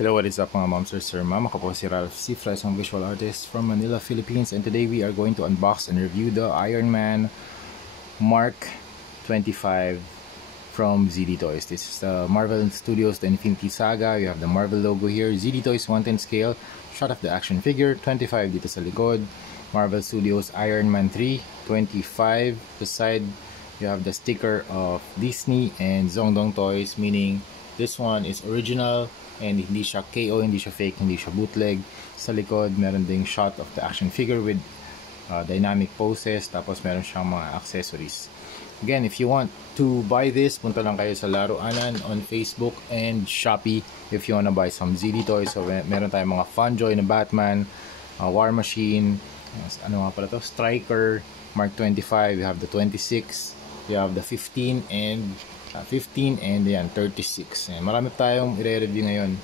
Hello, what is up mga moms or sir ma'am? Ako po si Ralph Cifra, isang visual artist from Manila, Philippines, and today we are going to unbox and review the Iron Man Mark 25 from ZD Toys. This is the Marvel Studios The Infinity Saga. You have the Marvel logo here. ZD Toys 1/10 scale, shot of the action figure, 25 dito sa likod. Marvel Studios Iron Man 3, 25. The side, you have the sticker of Disney and Zongdong Toys, meaning this one is original and hindi siya KO, hindi siya fake, hindi siya bootleg. Sa likod, meron ding shot of the action figure with dynamic poses, tapos meron siyang mga accessories. Again, if you want to buy this, punta lang kayo sa Laruanan on Facebook and Shopee if you wanna buy some ZD Toys. So meron tayong mga Funjoy na Batman, War Machine, ano nga pala to? Striker, Mark 25, you have the 26, you have the 15 and 36. Marami tayong i-review ngayon.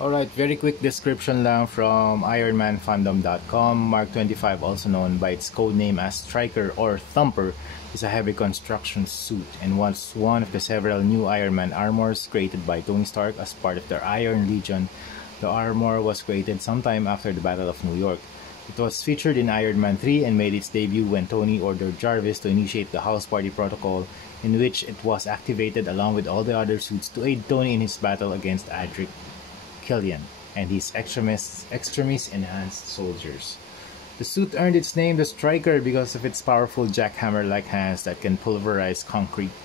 Alright, very quick description lang from ironmanfandom.com. Mark 25, also known by its code name as Striker or Thumper, is a heavy construction suit and was one of the several new Iron Man armors created by Tony Stark as part of their Iron Legion. The armor was created sometime after the Battle of New York. It was featured in Iron Man 3 and made its debut when Tony ordered Jarvis to initiate the House Party Protocol, in which it was activated along with all the other suits to aid Tony in his battle against Adric Killian and his extremist enhanced soldiers. The suit earned its name the Striker because of its powerful jackhammer-like hands that can pulverize concrete.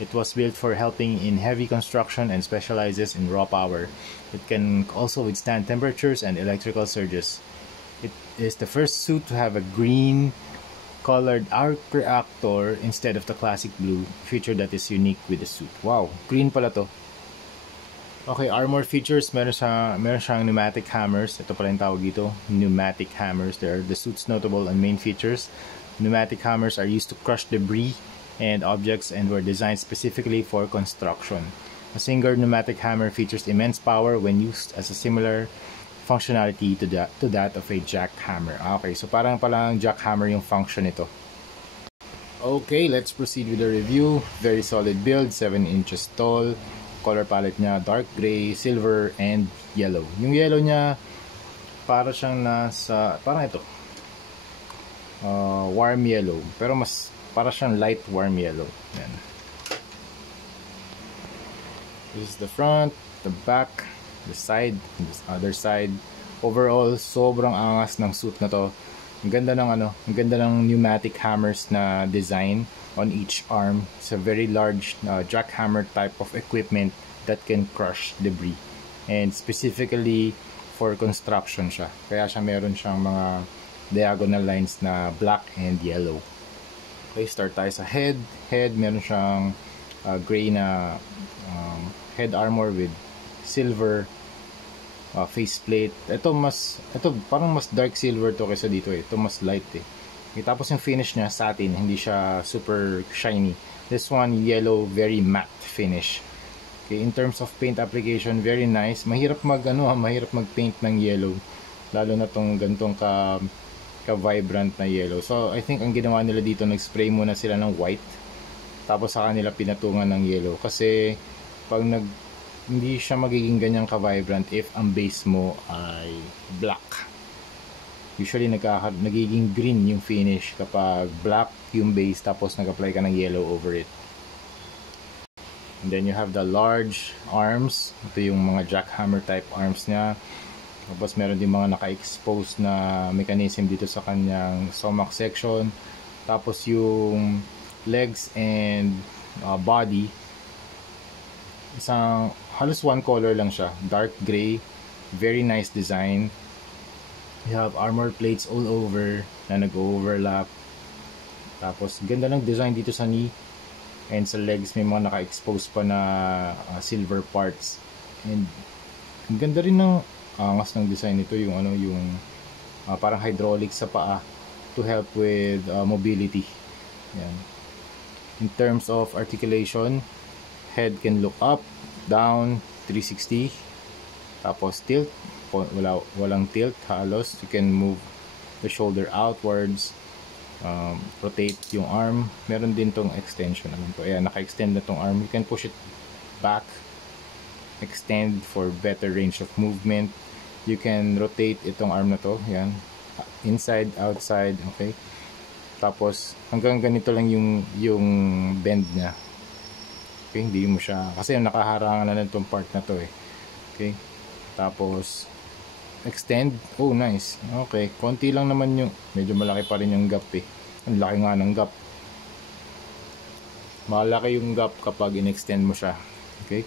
It was built for helping in heavy construction and specializes in raw power. It can also withstand temperatures and electrical surges. It is the first suit to have a green colored arc reactor instead of the classic blue, feature that is unique with the suit. Wow, green pala to. Okay, armor features, meron siyang pneumatic hammers. Ito pala yung tawag dito, pneumatic hammers. They are the suit's notable and main features. Pneumatic hammers are used to crush debris and objects and were designed specifically for construction. A single pneumatic hammer features immense power when used as a similar functionality to that of a jackhammer. Okay, so parang palang jackhammer yung function nito. Okay, let's proceed with the review. Very solid build, 7 inches tall. Color palette niya, dark gray, silver, and yellow. Yung yellow niya, para siyang nasa, parang ito. Warm yellow. Pero mas, para siyang light warm yellow. Yan. This is the front, the back, the side, this other side. Overall, sobrang angas ng suit na to. Ang ganda ng pneumatic hammers na design on each arm. It's a very large jackhammer type of equipment that can crush debris. And specifically for construction siya. Kaya meron siyang mga diagonal lines na black and yellow. Okay, start tayo sa head. Head, meron siyang gray na head armor with silver faceplate. Ito parang mas dark silver to kaysa dito eh. Ito mas light eh. Okay, tapos yung finish niya satin, hindi siya super shiny. This one yellow, very matte finish. Okay, in terms of paint application, very nice. Mahirap mag-paint ng yellow, lalo na tong gantong ka vibrant na yellow. So I think ang ginawa nila dito, nag-spray muna sila ng white, tapos saka nila pinatungan ng yellow kasi pag hindi siya magiging ganyang ka-vibrant if ang base mo ay black. Usually nagiging green yung finish kapag black yung base tapos nag-apply ka ng yellow over it. And then you have the large arms. Ito yung mga jackhammer type arms niya. Tapos meron din mga naka-expose na mechanism dito sa kanyang stomach section. Tapos yung legs and body, halos one color lang siya, dark gray, very nice design. You have armor plates all over na nag-overlap. Tapos ganda ng design dito sa knee and sa legs, may mga naka-expose pa na silver parts. And ang ganda rin ng angas ng design nito, yung parang hydraulic sa paa to help with mobility. Yan. In terms of articulation, head can look up, down, 360, tapos tilt, walang tilt halos. You can move the shoulder outwards, rotate yung arm. Meron din tong extension, ayan, naka-extend na tong arm. You can push it back extend for better range of movement. You can rotate itong arm na to, yan, inside, outside, okay. Tapos hanggang ganito lang yung bend niya. Okay, hindi mo siya, kasi nakaharangan na itong part na to eh. Okay, tapos extend, oh nice, okay, konti lang naman yung, medyo malaki pa rin yung gap eh. Ang laki nga ng gap, malaki yung gap kapag in-extend mo siya, okay.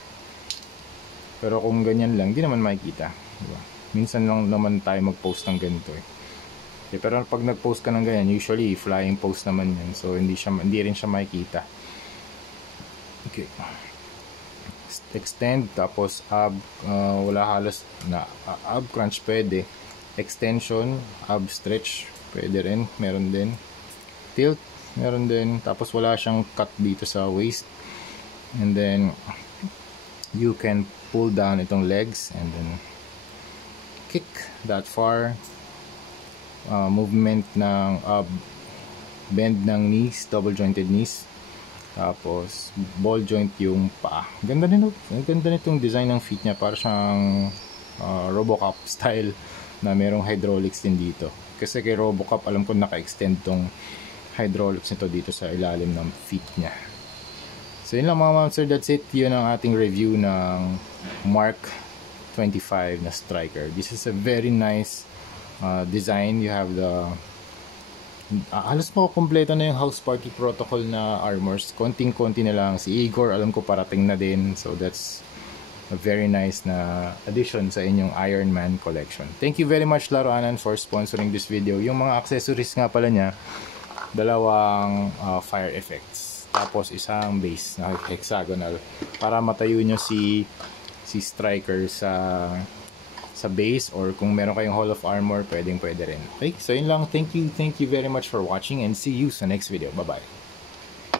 Pero kung ganyan lang, di naman makikita, diba? Minsan lang naman tayo mag-post ng ganito eh. Okay, pero pag nag-post ka ng ganyan, usually flying post naman yan, so hindi rin siya makikita. Okay, extend, tapos ab, wala halos na ab crunch pwede, extension, ab stretch pwede rin, meron din, tilt meron din, tapos wala siyang cut dito sa waist, and then you can pull down itong legs and then kick that far. Movement ng bend ng knees, double jointed knees, tapos ball joint yung paa. Ganda nitong design ng feet niya, para siyang Robocop style na merong hydraulics din dito, kasi kay Robocop alam ko naka-extend tong hydraulics nito dito sa ilalim ng feet niya. So yun lang mga monster, that's it. Yun ang ating review ng Mark 25 na striker. This is a very nice design. You have the halos po kompleto na yung house party protocol na armors. Konting-konti na lang. Si Igor alam ko parating na din, so that's a very nice na addition sa inyong Iron Man collection. Thank you very much Laruanan for sponsoring this video. Yung mga accessories nga pala niya, dalawang fire effects, tapos isang base na hexagonal para matayo nyo si striker sa base, or kung meron kayong Hall of Armor, pwede rin. Okay, so yun lang. Thank you very much for watching, and see you sa next video. Bye bye.